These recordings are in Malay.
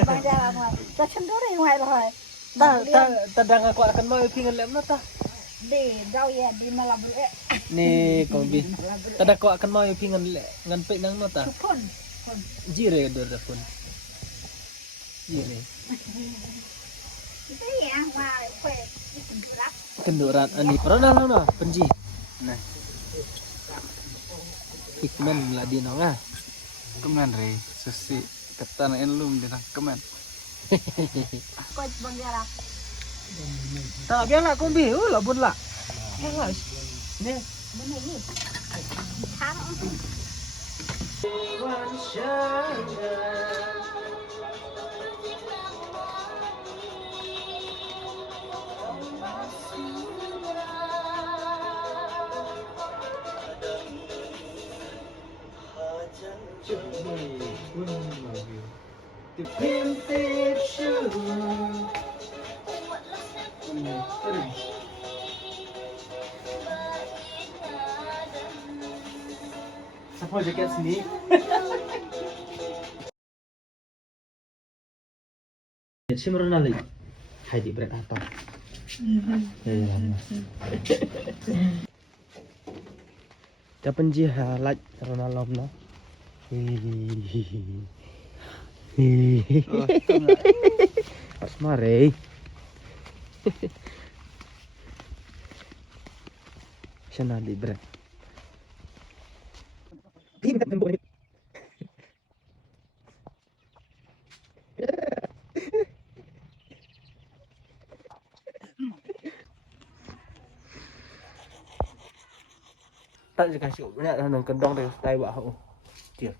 Bang jalan mah. Tak cenduri mai lah. Tadang aku akan mau pingan lem na ta. Di jauh ya di malam Ni kombi. Tadang aku akan mau pingan ngan pe nang na ta. Pun. Jire dur pun. Jire. Itu yang mah kue kendurak. Kendurat ani pernah lang na penji. Nah. Ikman meladi nong ah. Kemen re, susi ketan enlum di kemen. Kau bang jalan. Tak biar lah kombi, labun lah. Guys, ni. Mana ni? Thang. Siapa jaket sini? Cimrun lagi. Hai di berat apa? Dapat jihalat Ronaldo na. Asmare. Sana di berat. Tak dikasih banyak nang kendong dari stay bahu. Dia.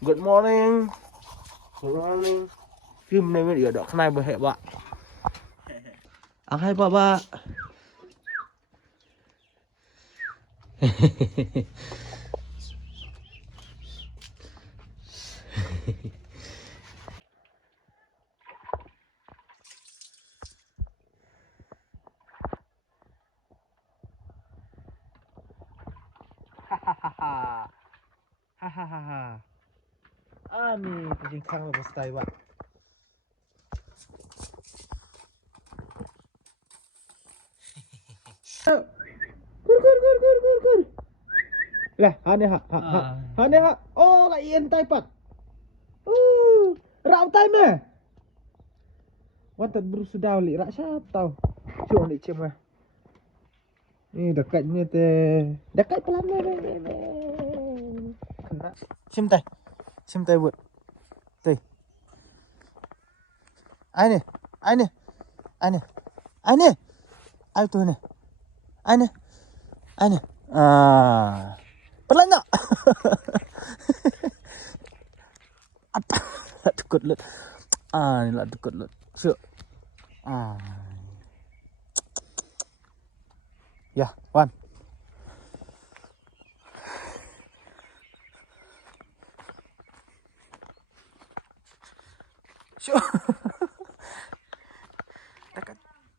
Good morning. Good morning. Phim này mới được đọc này bởi hệ bạ. Hai bà bà. Hahaha. Ani kucing kang lepas tai pak. Kur. Lah, ane ha. Ane ha. Oh, lại yên tai pak. Rạo tai meh. Wanted berusudah li rak siap tau. Cuk ni cem ah. Ni dekat ni teh. Dekat pelan ni. Kena. Sim tai buat. Teh. Ai ni. Ai tu ni. Ai ni. Ah. Pelan tak? Apa? Tukut lut. Ni lah tukut lut. Syuk. Ya, Wan. Syuk.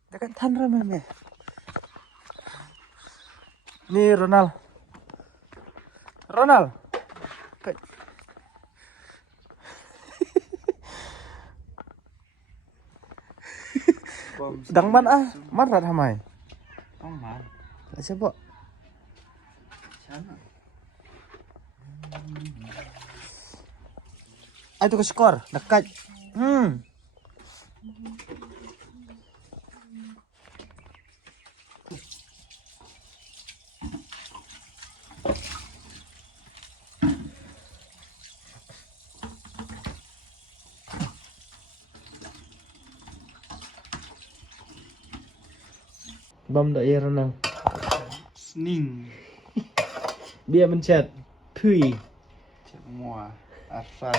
Dekat tan ramai ni. Ni Ronald. Dang man ah, man rat hamai. Không mà. Là siapa? Sana. Itu ke skor dekat. Bom tak ya renang. Sning. Dia mencet. Tui. Semua. Asal.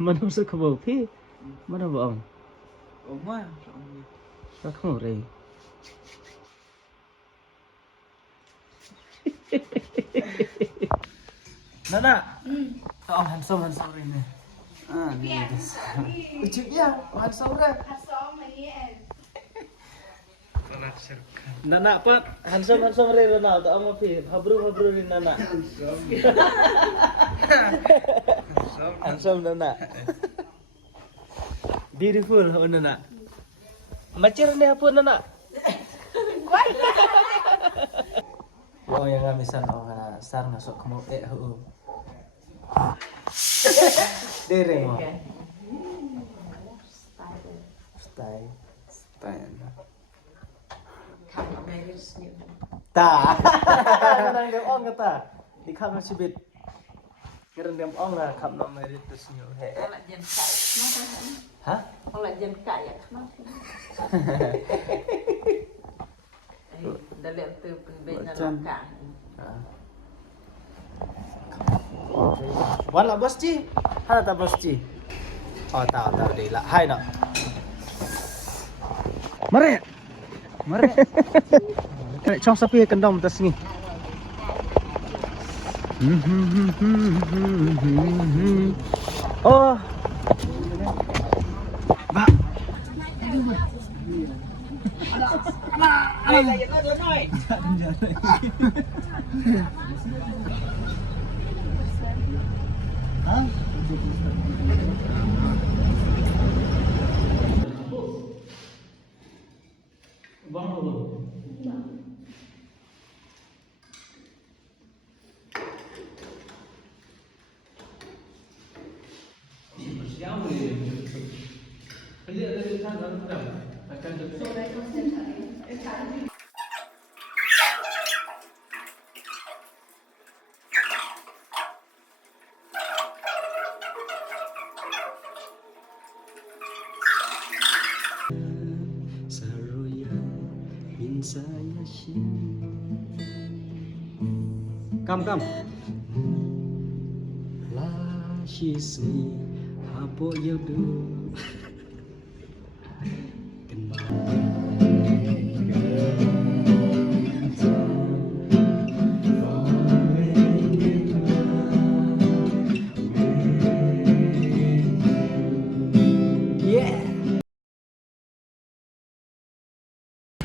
Mana masuk ke bawah pi? Mana bang? Oma. Tak mau re. Nana. Oh, handsome ini. Ah, ni guys. Ucip dia, handsome kan? Nana apa? Handsome re Ronaldo ang mapi. Habru rin Nana. Handsome Nana. Beautiful Nana. Macir ni apa Nana? Oh yang ngamisan sar ngasok ke mau Dereng mo. Style. Ta. Nang dem ong kata. Di kam sibit. Ngerem dem ong na kam no merit terus nyu he. Hah? Oleh jen kaya dalam tu penbina lokal. Wala bos Ci. Hana ta bos Ci. Oh tahu deh lah. Hai nak. Mare. Kena cong sapi kendom tas ni. Oh. Ba. Kam. La shismi hapo yodu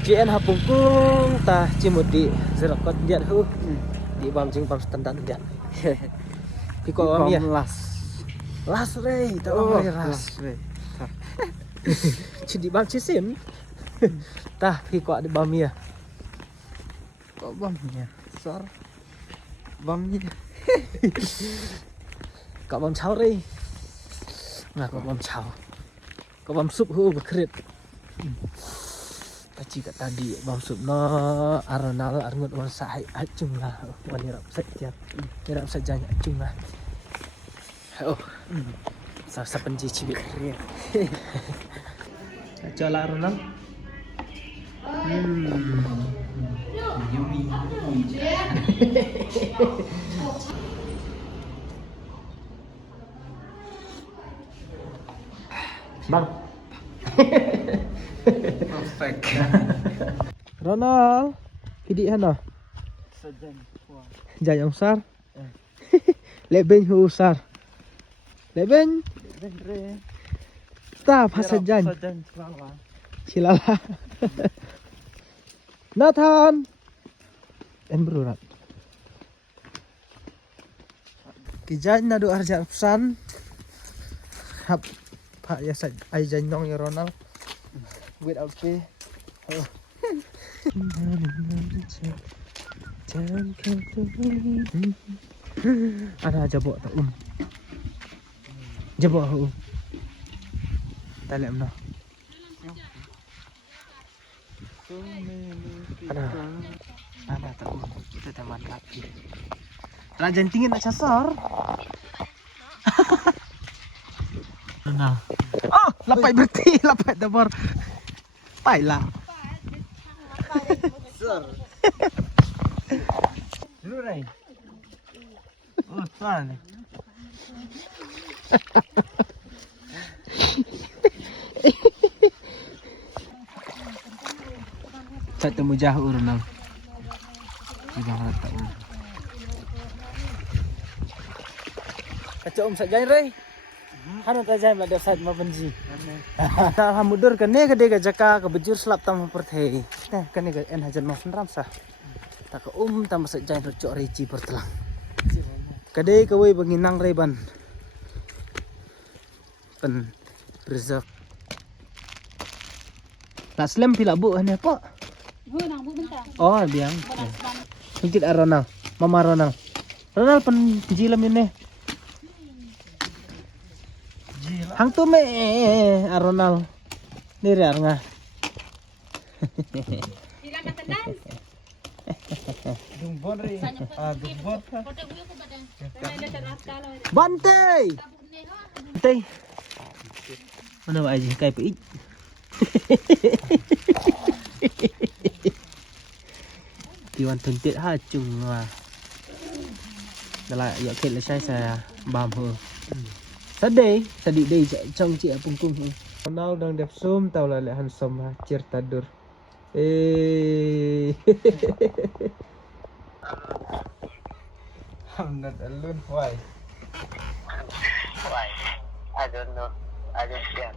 JN hapungkung tah cimut di zerakot diat hu di bam jing bam standar diat. Piko am ya. Las re, tahu las. Ci di bam cisin. Tah piko di bam ya. Kok bamnya? Sar. Bamnya. Kok bam chao re. Nah, kok bam chao. Kok bam sup hu bekrit. Taci kat tadi bam sup no aronal arngut wan sai acung lah wan irap saja irap saja acung lah oh sa penji cibit cola aronal Yummy. bang Perfect. Ronald hidik hana Sajan. Wah. jayang besar lebeng hu besar lebeng Dendre. stop hasajan Sajan selama. silala Nathan en berurat kijan nadu arja pesan hap pak ya sa ai janong ya Ronald without pay ada jabok tak jabok talem no ada tak kita teman lagi rajan tinggi nak casar nah oh lapai berti lapai dabor pai lah Sir. dulu rai oh tuan satu mujah urunang ibang tahu kacau saja re. Hanu tajai mada side ma benji. Ta hamudur kene gede ga jaka ka bejur slap tam perthei. Teh kene ga en hajan ma fenram sa. Ta ka tam masak jain rocok reci pertelang. Kade ka wei banginang re ban. Pen preserve. Tak slam pila bu ni apa? Bu nang bu bentar. Oh, biang. Mungkin Ronald. Mama Ronald. Ronald pen jilam ini. Hang tu me Ronald. Ni re nga. Sila na tendan. Dumbon re. Dumbon. Foto bu ko badan. Kena ada teras kalau. Bantai. Bantai. Mana ba aji kai pe. Tiwan tuntit ha chung mà là dạo kết là sai xà bàm hờ tadi đây trong chị pung pung Ronaldo đang đẹp zoom tàu là lại han som ha certadur I'm not alone why I don't know. I don't care.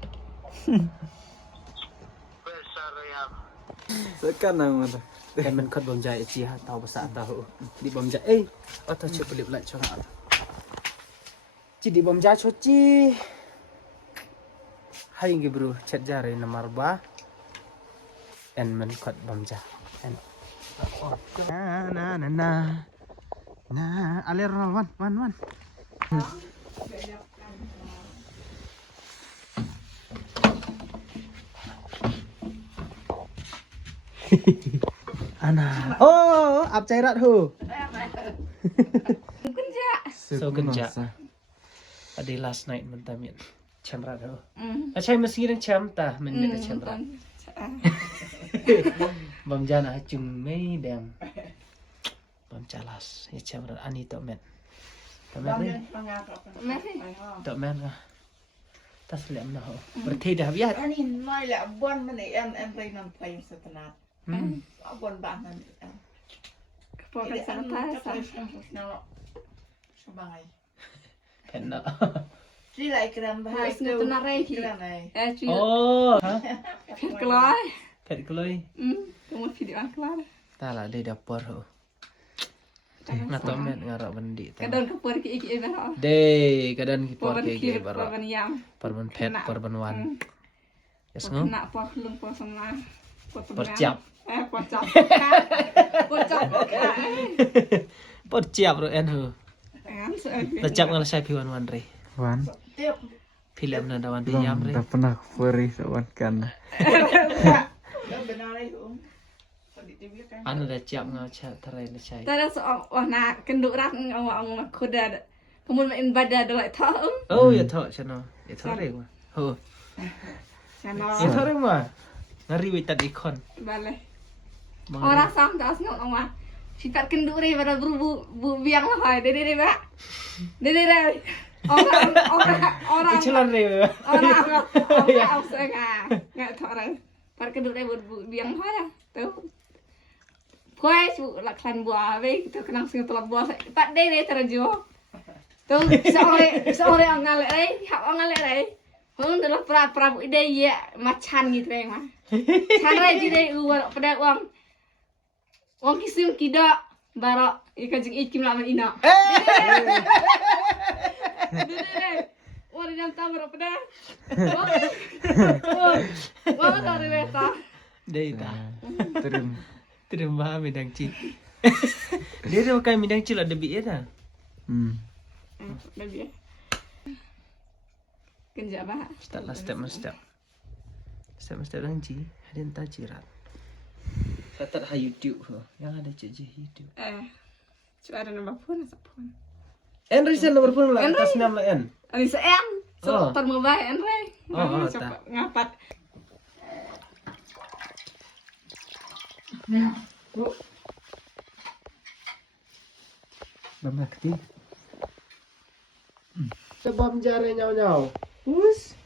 Sekarang mana? em mình khất bom dài chi ha tàu basa tàu đi bom dài ấy ở thôi chụp clip lại cho họ chỉ đi bom dài cho chi hay ngi bro chat jare nomor 3 em mình khất bom dài en na ale Ronald wan Ana. Oh, ap cairat hu. So genja. Adi last night mentamit. Chamrat hu. Achai mesti deng cham ta men chamrat. Bam jana chung mei dem. Bam chalas. Ya chamrat ani tok men. Tok men ni. Tok men ah. Tas lem na hu. Berthi dah biat. Ani nói là buôn mà này em đây nằm play sa tanat. Buôn bang nan. Pokok santai sa. Sabay. Pen na. Chỉ lại kram ba. Harus ngetenar rei. Kram này. Cuy. Oh, ha. Keluar. Pet keloi. Kamu video keluar. Ta la de dapur hu. Ngatok men ngarok bendi ta. Kadon kapur ki iki ba. De kadan ki por ke Por baro. ban yam. Perban pet perban wan. Yes ngo. Nak por lung por sama. Perciap. Por cap. Por cap. Perciap ro en hu. Kan so. Perciap ngal sai piwan wan re. Wan. Film na dawan di yam re. Tak pernah furry sawan kan. Anu da ciap ngal cha tarai le sai. Tara so na kenduk rak ang kuda. Kemun main bada de lại thọ. Oh ya thọ chano. Ya thọ re ma. Ho. Chano. Ya thọ re ma. Ngari wi tad ikon. Bale. Ora sam tas ngok ma. Sikat kenduk re pada bu biang lah hai. Dede ba. Dede re. Orang Celan re. orang auseng ah. Nggak thọ re. Pada kenduk re bu biang hai lah. Tu. Kuai su laksan buah we kita kenang sing telap buah. Tak dede terjo. Tu sore angal re, hak angal re. Hong dalam pra ide ya macan gitu re mah. Cara ide uang pada uang kisim kidak barok ikajing ikim laman ina. Oh di dalam tabar pada. Wah dari beta. Dei ta. Terima. Terima midang ci. Dia dah makan midang ci lah debi ya dah. Lebih. Kerja apa? Step lah step. Step dang ci. Ada entah cirat. Kata ha YouTube ho. Yang ada je YouTube. Cuma ada nama pun pun. En reason nomor pun lah atas nama en. Ani seang. Oh. So termobile en re. Oh, Coba ngapat. Nama keti. Sebab jare nyau. Us.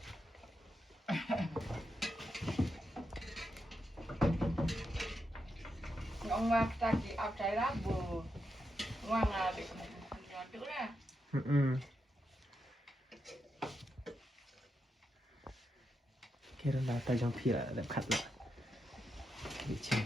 Ông ta chỉ áo trái lá bù. Ngoan là để con nhọn nữa nè. Kira là tay trong phía đẹp khát lại. Để chim.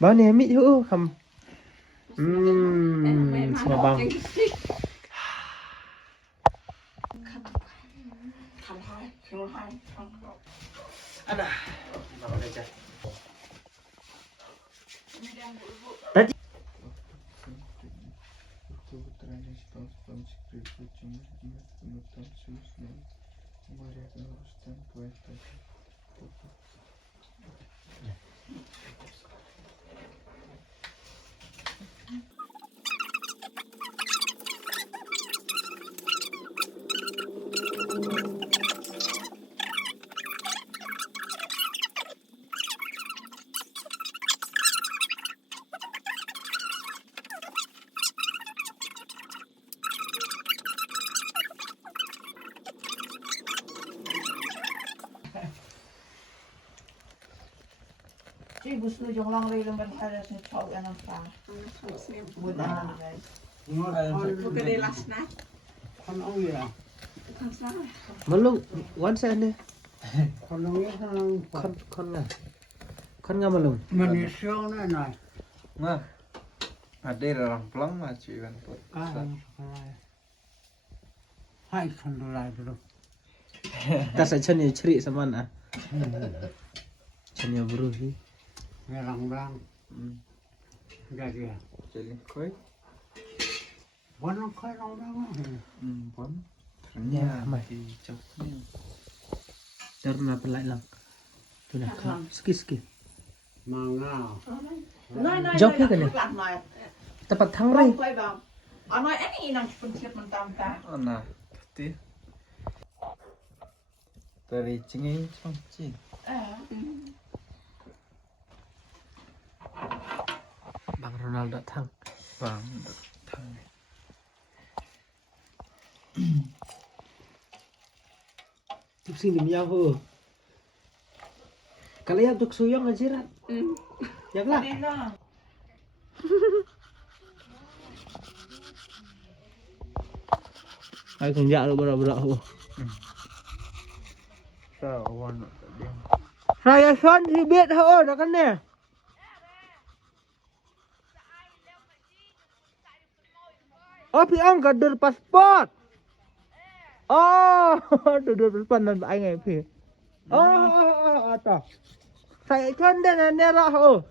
Bao nhiêu mít hữu không? Mà bằng. Ada. Mau aja. Tadi. Chị bút sư trong lòng đây là mình hay là chậu ăn ăn phá. Bút ăn đây. Bukan dia last night. Con ông gì à? Bukan salah. Malu, one second đi. Con ông ấy thằng Con ngâm malung. mình siêu này này. Nga. Ada orang pelang mah cuy kan. Hai con đồ lại được. Ta sẽ chân nhiều chiri sama na. Chân nhiều buru hi. Nghe lòng lang. Gak dia. Jadi koi. Bon lòng khơi lòng lang. Pun. Nha, mày. Di coknya. Darna pelai lang. Tu nak kau. Ski. Mà ngào. Nói Dốc hết rồi nè. làm này. Tepat thang Không rai. quay vào. Nói anh ấy nằm pencet mentam ta. Nah, tadi. Dari cengeng congci. Bang Ronaldo thang. Bang, thang. Tuk sing dim yao ho. Kalian tuk suyong aja. Yak lah. Đi ra. Ai không dạ được bro ho. Sao warna tadi? Saya son thì biết ho đó con nè. Oh, pi ông có đưa passport. Oh, đưa passport nan anh ấy pi. Oh, to. Saya kan dan nera ho.